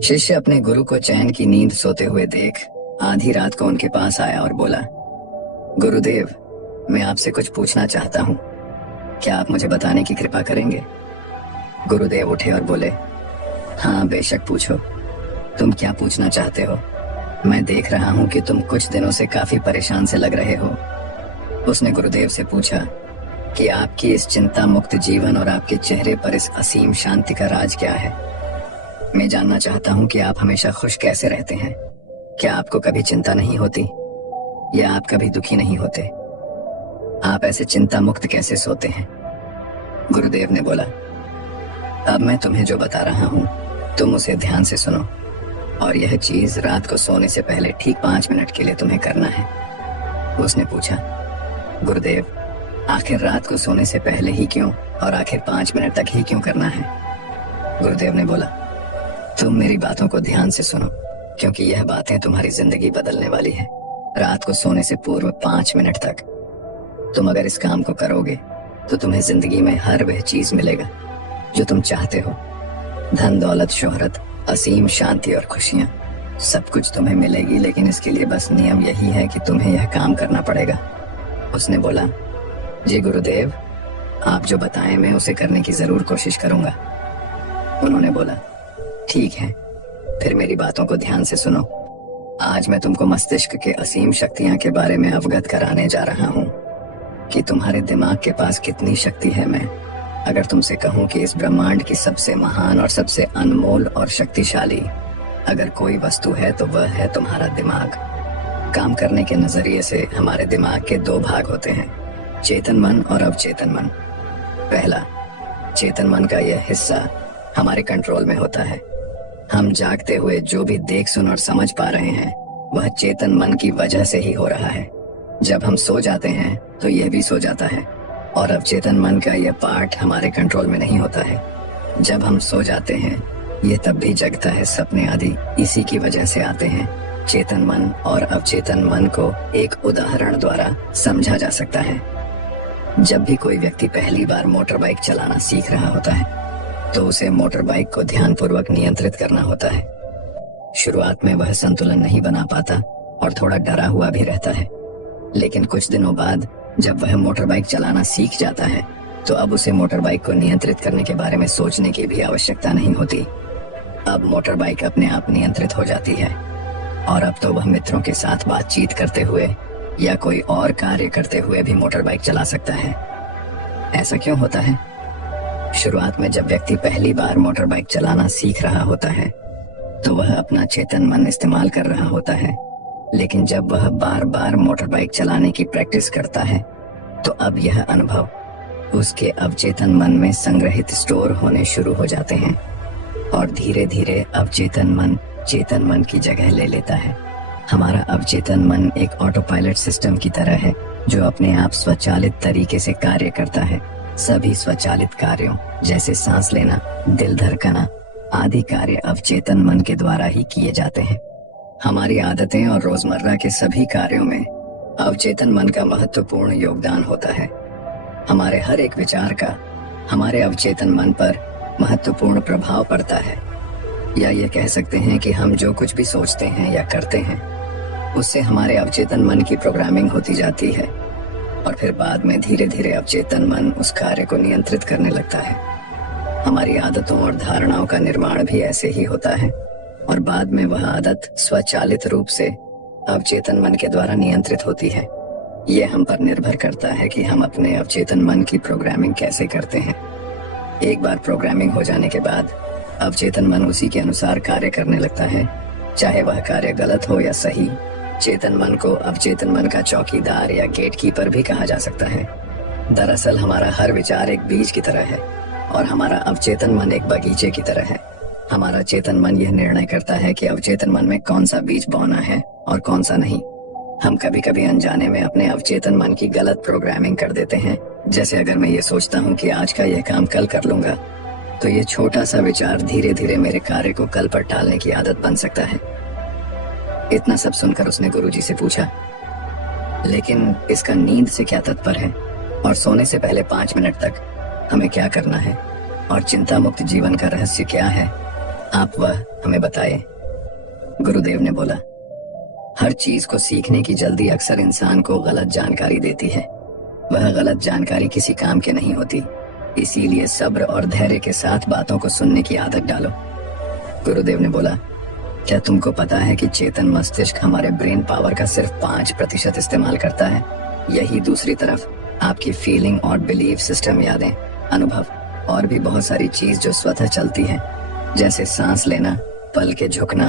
शिष्य अपने गुरु को चैन की नींद सोते हुए देख आधी रात को उनके पास आया और बोला, गुरुदेव, मैं आपसे कुछ पूछना चाहता हूँ। क्या आप मुझे बताने की कृपा करेंगे? गुरुदेव उठे और बोले, हाँ बेशक पूछो। तुम क्या पूछना चाहते हो? मैं देख रहा हूँ कि तुम कुछ दिनों से काफी परेशान से लग रहे हो। उसने गुरुदेव से पूछा कि आपकी इस चिंता मुक्त जीवन और आपके चेहरे पर इस असीम शांति का राज क्या है। मैं जानना चाहता हूँ कि आप हमेशा खुश कैसे रहते हैं। क्या आपको कभी चिंता नहीं होती या आप कभी दुखी नहीं होते? आप ऐसे चिंता मुक्त कैसे सोते हैं? गुरुदेव ने बोला, अब मैं तुम्हें जो बता रहा हूँ तुम उसे ध्यान से सुनो, और यह चीज रात को सोने से पहले ठीक 5 मिनट के लिए तुम्हें करना है। उसने पूछा, गुरुदेव, आखिर रात को सोने से पहले ही क्यों और आखिर 5 मिनट तक ही क्यों करना है? गुरुदेव ने बोला, तुम मेरी बातों को ध्यान से सुनो, क्योंकि यह बातें तुम्हारी जिंदगी बदलने वाली है। रात को सोने से पूर्व 5 मिनट तक तुम अगर इस काम को करोगे तो तुम्हें जिंदगी में हर वह चीज मिलेगा जो तुम चाहते हो। धन, दौलत, शोहरत, असीम शांति और खुशियां, सब कुछ तुम्हें मिलेगी, लेकिन इसके लिए बस नियम यही है कि तुम्हें यह काम करना पड़ेगा। उसने बोला, जी गुरुदेव, आप जो बताएं मैं उसे करने की जरूर कोशिश करूंगा। उन्होंने बोला, ठीक है, फिर मेरी बातों को ध्यान से सुनो। आज मैं तुमको मस्तिष्क के असीम शक्तियां के बारे में अवगत कराने जा रहा हूँ कि तुम्हारे दिमाग के पास कितनी शक्ति है। मैं अगर तुमसे कहूँ कि इस ब्रह्मांड की सबसे महान और सबसे अनमोल और शक्तिशाली अगर कोई वस्तु है तो वह है तुम्हारा दिमाग। काम करने के नजरिए से हमारे दिमाग के 2 भाग होते हैं, चेतन मन और अवचेतन मन। पहला, चेतन मन का यह हिस्सा हमारे कंट्रोल में होता है। हम जागते हुए जो भी देख, सुन और समझ पा रहे हैं वह चेतन मन की वजह से ही हो रहा है। जब हम सो जाते हैं तो यह भी सो जाता है, और अवचेतन मन का यह पार्ट हमारे कंट्रोल में नहीं होता है। जब हम सो जाते हैं यह तब भी जगता है, सपने आदि इसी की वजह से आते हैं। चेतन मन और अवचेतन मन को एक उदाहरण द्वारा समझा जा सकता है। जब भी कोई व्यक्ति पहली बार मोटर बाइक चलाना सीख रहा होता है तो उसे मोटर बाइक को ध्यानपूर्वक नियंत्रित करना होता है। शुरुआत में वह संतुलन नहीं बना पाता और थोड़ा डरा हुआ भी रहता है, लेकिन कुछ दिनों बाद जब वह मोटर बाइक चलाना सीख जाता है तो अब उसे मोटर बाइक को नियंत्रित करने के बारे में सोचने की भी आवश्यकता नहीं होती। अब मोटर बाइक अपने आप नियंत्रित हो जाती है, और अब तो वह मित्रों के साथ बातचीत करते हुए या कोई और कार्य करते हुए भी मोटर बाइक चला सकता है। ऐसा क्यों होता है? शुरुआत में जब व्यक्ति पहली बार मोटर बाइक चलाना सीख रहा होता है तो वह अपना चेतन मन इस्तेमाल कर रहा होता है, लेकिन जब वह बार बार मोटर बाइक चलाने की प्रैक्टिस करता है तो अब यह अनुभव उसके अवचेतन मन में संग्रहित स्टोर होने शुरू हो जाते हैं, और धीरे धीरे अवचेतन मन चेतन मन की जगह ले लेता है। हमारा अवचेतन मन एक ऑटो पायलट सिस्टम की तरह है जो अपने आप स्वचालित तरीके से कार्य करता है। सभी स्वचालित कार्यों जैसे सांस लेना, दिल धड़कना आदि कार्य अवचेतन मन के द्वारा ही किए जाते हैं। हमारी आदतें और रोजमर्रा के सभी कार्यों में अवचेतन मन का महत्वपूर्ण योगदान होता है। हमारे हर एक विचार का हमारे अवचेतन मन पर महत्वपूर्ण प्रभाव पड़ता है, या ये कह सकते हैं कि हम जो कुछ भी सोचते हैं या करते हैं उससे हमारे अवचेतन मन की प्रोग्रामिंग होती जाती है, और फिर बाद में धीरे धीरे अवचेतन मन उस कार्य को नियंत्रित करने लगता है। हमारी आदतों और धारणाओं का निर्माण भी ऐसे ही होता है, और बाद में वह आदत स्वचालित रूप से अवचेतन मन के द्वारा नियंत्रित होती है। यह हम पर निर्भर करता है कि हम अपने अवचेतन मन की प्रोग्रामिंग कैसे करते हैं। एक बार प्रोग्रामिंग हो जाने के बाद अवचेतन मन उसी के अनुसार कार्य करने लगता है, चाहे वह कार्य गलत हो या सही। चेतन मन को अवचेतन मन का चौकीदार या गेटकीपर भी कहा जा सकता है। दरअसल हमारा हर विचार एक बीज की तरह है और हमारा अवचेतन मन एक बगीचे की तरह है। हमारा चेतन मन यह निर्णय करता है कि अवचेतन मन में कौन सा बीज बोना है और कौन सा नहीं। हम कभी कभी अनजाने में अपने अवचेतन मन की गलत प्रोग्रामिंग कर देते हैं। जैसे अगर मैं ये सोचता हूँ कि आज का यह काम कल कर लूंगा, तो ये छोटा सा विचार धीरे धीरे मेरे कार्य को कल पर टालने की आदत बन सकता है। इतना सब सुनकर उसने गुरुजी से पूछा, लेकिन इसका नींद से क्या तात्पर्य है, और सोने से पहले 5 मिनट तक हमें क्या करना है, और चिंता मुक्त जीवन का रहस्य क्या है? आप वह हमें बताएं। गुरुदेव ने बोला, हर चीज को सीखने की जल्दी अक्सर इंसान को गलत जानकारी देती है। वह गलत जानकारी किसी काम की नहीं होती, इसीलिए सब्र और धैर्य के साथ बातों को सुनने की आदत डालो। गुरुदेव ने बोला, क्या तुमको पता है कि चेतन मस्तिष्क हमारे ब्रेन पावर का सिर्फ 5% इस्तेमाल करता है। यही दूसरी तरफ आपकी फीलिंग और बिलीफ सिस्टम, यादें, अनुभव और भी बहुत सारी चीज जो स्वतः चलती है, जैसे सांस लेना, पल के झुकना,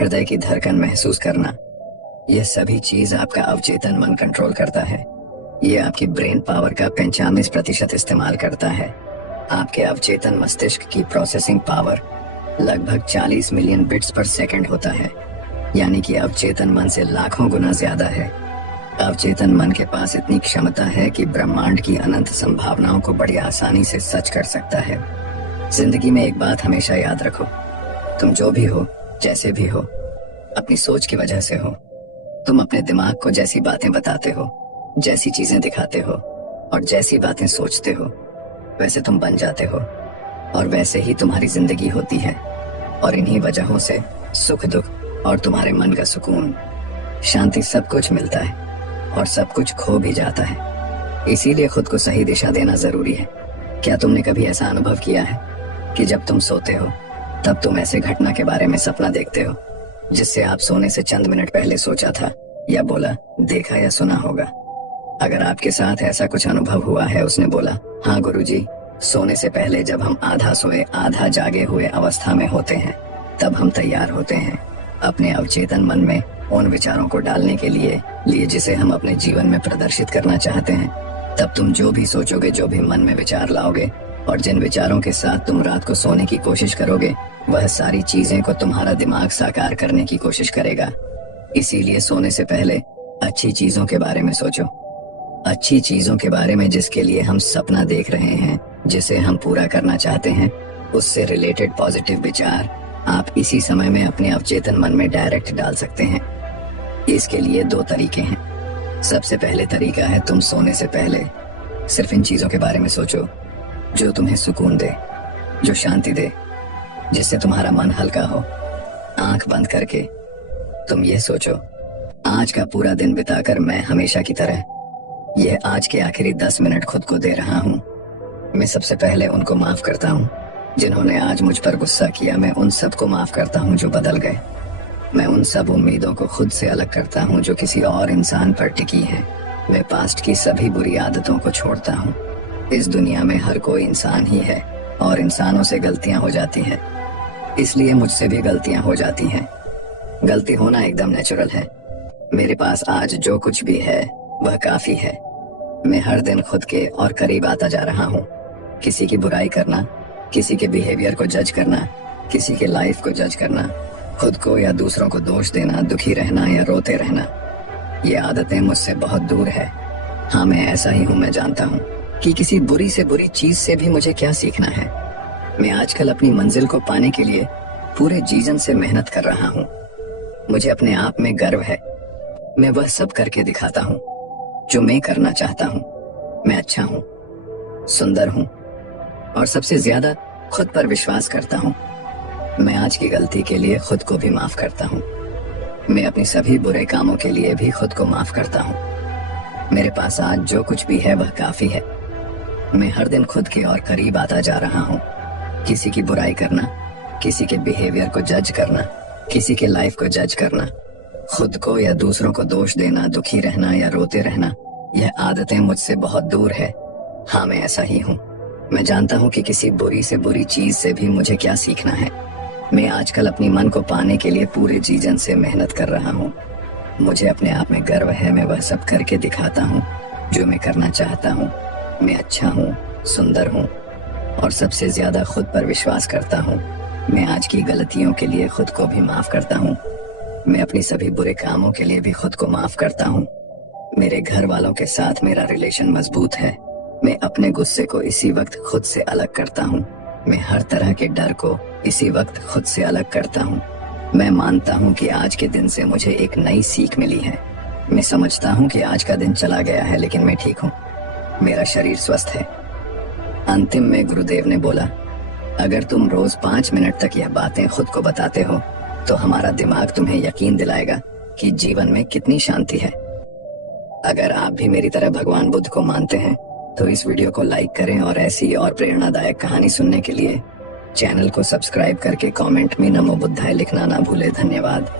हृदय की धड़कन महसूस करना, यह सभी चीज आपका अवचेतन मन कंट्रोल करता है। ये आपकी ब्रेन पावर का 95% इस्तेमाल करता है। आपके अवचेतन मस्तिष्क की प्रोसेसिंग पावर लगभग 40 मिलियन बिट्स पर सेकंड होता है, यानी कि अवचेतन मन से लाखों गुना ज्यादा है। अवचेतन मन के पास इतनी क्षमता है कि ब्रह्मांड की अनंत संभावनाओं को बड़ी आसानी से सच कर सकता है। जिंदगी में एक बात हमेशा याद रखो, तुम जो भी हो, जैसे भी हो, अपनी सोच की वजह से हो। तुम अपने दिमाग को जैसी बातें बताते हो, जैसी चीजें दिखाते हो और जैसी बातें सोचते हो, वैसे तुम बन जाते हो और वैसे ही तुम्हारी जिंदगी होती है। और इन्हीं वजहों से सुख दुख और तुम्हारे मन का सुकून, शांति, सब कुछ मिलता है और सब कुछ खो भी जाता है। इसीलिए खुद को सही दिशा देना जरूरी है। क्या तुमने कभी ऐसा अनुभव किया है कि जब तुम सोते हो तब तुम ऐसे घटना के बारे में सपना देखते हो जिससे आप सोने से चंद मिनट पहले सोचा था या बोला, देखा या सुना होगा? अगर आपके साथ ऐसा कुछ अनुभव हुआ है, उसने बोला, हाँ गुरुजी, सोने से पहले जब हम आधा सोए आधा जागे हुए अवस्था में होते हैं, तब हम तैयार होते हैं अपने अवचेतन मन में उन विचारों को डालने के लिए जिसे हम अपने जीवन में प्रदर्शित करना चाहते हैं। तब तुम जो भी सोचोगे, जो भी मन में विचार लाओगे और जिन विचारों के साथ तुम रात को सोने की कोशिश करोगे, वह सारी चीजें को तुम्हारा दिमाग साकार करने की कोशिश करेगा। इसीलिए सोने से पहले अच्छी चीजों के बारे में सोचो, अच्छी चीजों के बारे में जिसके लिए हम सपना देख रहे हैं, जिसे हम पूरा करना चाहते हैं, उससे रिलेटेड पॉजिटिव विचार आप इसी समय में अपने अवचेतन मन में डायरेक्ट डाल सकते हैं। इसके लिए 2 तरीके हैं। सबसे पहले तरीका है, तुम सोने से पहले सिर्फ इन चीजों के बारे में सोचो जो तुम्हें सुकून दे, जो शांति दे, जिससे तुम्हारा मन हल्का हो। आंख बंद करके तुम ये सोचो, आज का पूरा दिन बिताकर मैं हमेशा की तरह यह आज के आखिरी 10 मिनट खुद को दे रहा हूँ। मैं सबसे पहले उनको माफ करता हूँ जिन्होंने आज मुझ पर गुस्सा किया। मैं उन सबको माफ करता हूँ जो बदल गए। मैं उन सब उम्मीदों को खुद से अलग करता हूँ जो किसी और इंसान पर टिकी हैं। मैं पास्ट की सभी बुरी आदतों को छोड़ता हूँ। इस दुनिया में हर कोई इंसान ही है और इंसानों से गलतियां हो जाती हैं, इसलिए मुझसे भी गलतियां हो जाती हैं। गलती होना एकदम नेचुरल है। मेरे पास आज जो कुछ भी है वह काफी है। मैं हर दिन खुद के और करीब आता जा रहा हूँ। किसी की बुराई करना, किसी के बिहेवियर को जज करना, किसी के लाइफ को जज करना, खुद को या दूसरों को दोष देना, दुखी रहना या रोते रहना, ये आदतें मुझसे बहुत दूर है। हाँ, मैं ऐसा ही हूँ। मैं जानता हूँ कि किसी बुरी से बुरी चीज से भी मुझे क्या सीखना है। मैं आजकल अपनी मंजिल को पाने के लिए पूरे जीवन से मेहनत कर रहा हूँ। मुझे अपने आप में गर्व है। मैं वह सब करके दिखाता हूँ जो मैं करना चाहता हूँ। मैं अच्छा हूँ, सुंदर हूँ और सबसे ज्यादा खुद पर विश्वास करता हूँ। मैं आज की गलती के लिए खुद को भी माफ करता हूँ। मैं अपनी सभी बुरे कामों के लिए भी खुद को माफ करता हूँ। मेरे पास आज जो कुछ भी है वह काफी है। मैं हर दिन खुद के और करीब आता जा रहा हूँ। किसी की बुराई करना, किसी के बिहेवियर को जज करना, किसी के लाइफ को जज करना, खुद को या दूसरों को दोष देना, दुखी रहना या रोते रहना, यह आदतें मुझसे बहुत दूर है। हाँ, मैं ऐसा ही हूँ। मैं जानता हूँ कि किसी बुरी से बुरी चीज से भी मुझे क्या सीखना है। मैं आजकल अपनी मन को पाने के लिए पूरे जीवन से मेहनत कर रहा हूँ। मुझे अपने आप में गर्व है। मैं वह सब करके दिखाता हूँ जो मैं करना चाहता हूँ। मैं अच्छा हूँ, सुंदर हूँ और सबसे ज्यादा खुद पर विश्वास करता हूँ। मैं आज की गलतियों के लिए खुद को भी माफ करता हूँ। मैं अपनी सभी बुरे कामों के लिए भी खुद को माफ करता हूँ। मेरे घर वालों के साथ मेरा रिलेशन मजबूत है। मैं अपने गुस्से को इसी वक्त खुद से अलग करता हूँ। मैं हर तरह के डर को इसी वक्त खुद से अलग करता हूँ। मैं मानता हूँ कि आज के दिन से मुझे एक नई सीख मिली है। मैं समझता हूँ कि आज का दिन चला गया है लेकिन मैं ठीक हूँ। मेरा शरीर स्वस्थ है। अंतिम में गुरुदेव ने बोला, अगर तुम रोज 5 मिनट तक यह बातें खुद को बताते हो तो हमारा दिमाग तुम्हें यकीन दिलाएगा कि जीवन में कितनी शांति है। अगर आप भी मेरी तरह भगवान बुद्ध को मानते हैं तो इस वीडियो को लाइक करें और ऐसी और प्रेरणादायक कहानी सुनने के लिए चैनल को सब्सक्राइब करके कमेंट में नमो बुद्धाय लिखना ना भूले। धन्यवाद।